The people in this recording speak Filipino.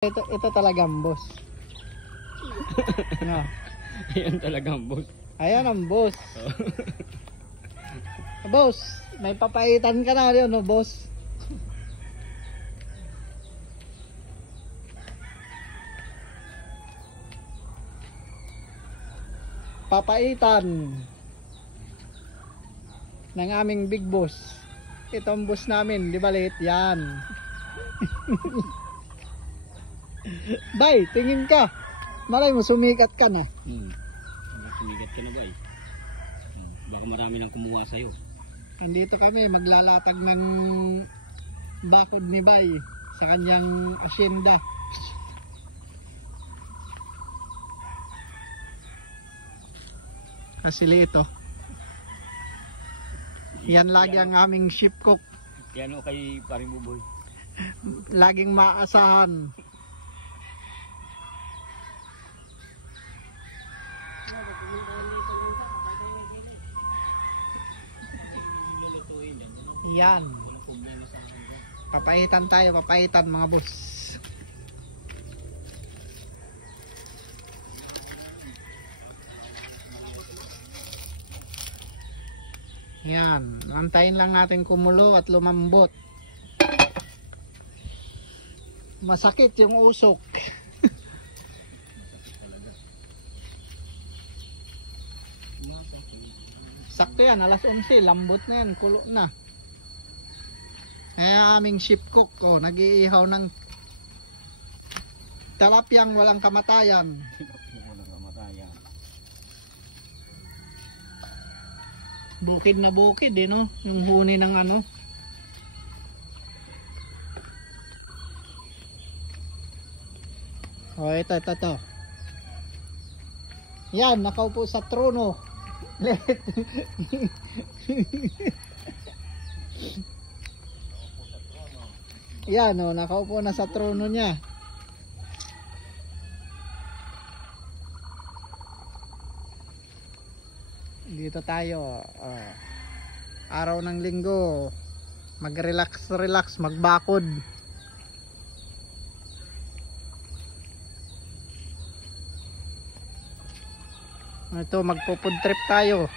Ito talagang boss. No. Ayan talagang boss. Ayan ang boss. Boss, may papaitan ka na rin, no, boss? Papaitan ng aming big boss. Ito ang boss namin, di ba late? Yan. Bay, tingin ka. Malay mo, sumikat ka na. Sumigat ka na ba eh. Baka marami nang kumuha sa'yo. Andito kami, maglalatag ng bakod ni Bay sa kanyang asyenda. Kasi ito. Yan lagi ang aming ship cook. Yan o kay paring Buboy. Laging maasahan. Yan. Papaitan tayo, papaitan mga boss. Yan, antayin lang natin kumulo at lumambot. Masakit yung usok. Sakto yan, alas 11, lambot na yan, kulo na. Aming ship cook, oh, nag-iihaw ng talapyang walang kamatayan. Walang kamatayan. Bukid na bukid, eh, no? Yung huni ng ano. Oh, ito. Yan, nakaupo sa trono. Let. Yan, oh, nakaupo na sa trono niya. Dito tayo. Araw ng linggo. Mag-relax, magbakod. Ito, magpo-food trip tayo.